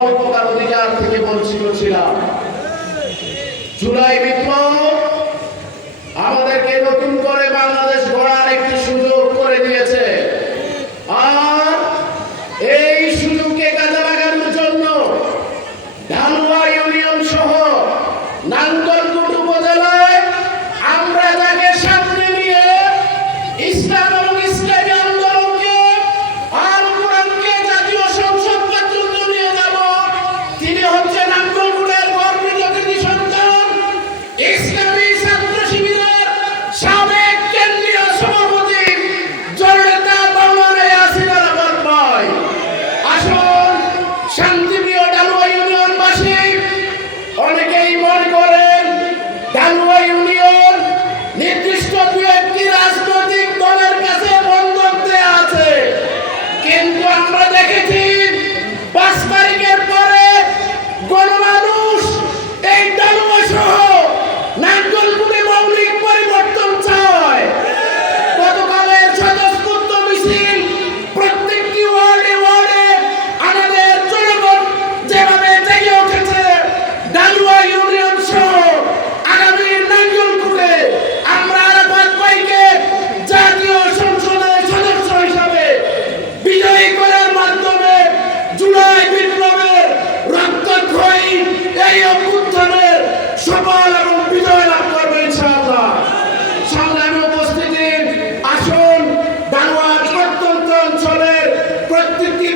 প্রকার অধিকার থেকে বঞ্চিত ছিলাম। জুলাই বিপ্লব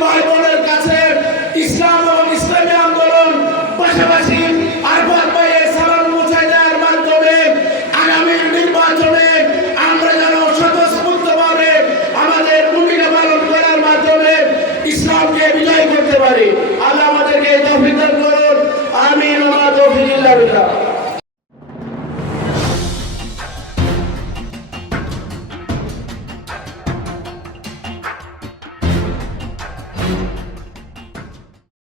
ভাই বোনের কাছে ইসলাম এবং ইসলামী আন্দোলন পাশাপাশি মাধ্যমে আমরা যেন আমাদের করার মাধ্যমে ইসলামকে বিজয় করতে পারি। আল্লাহ আমাদেরকে করুন। আমি আমার তফিদুল্লাহ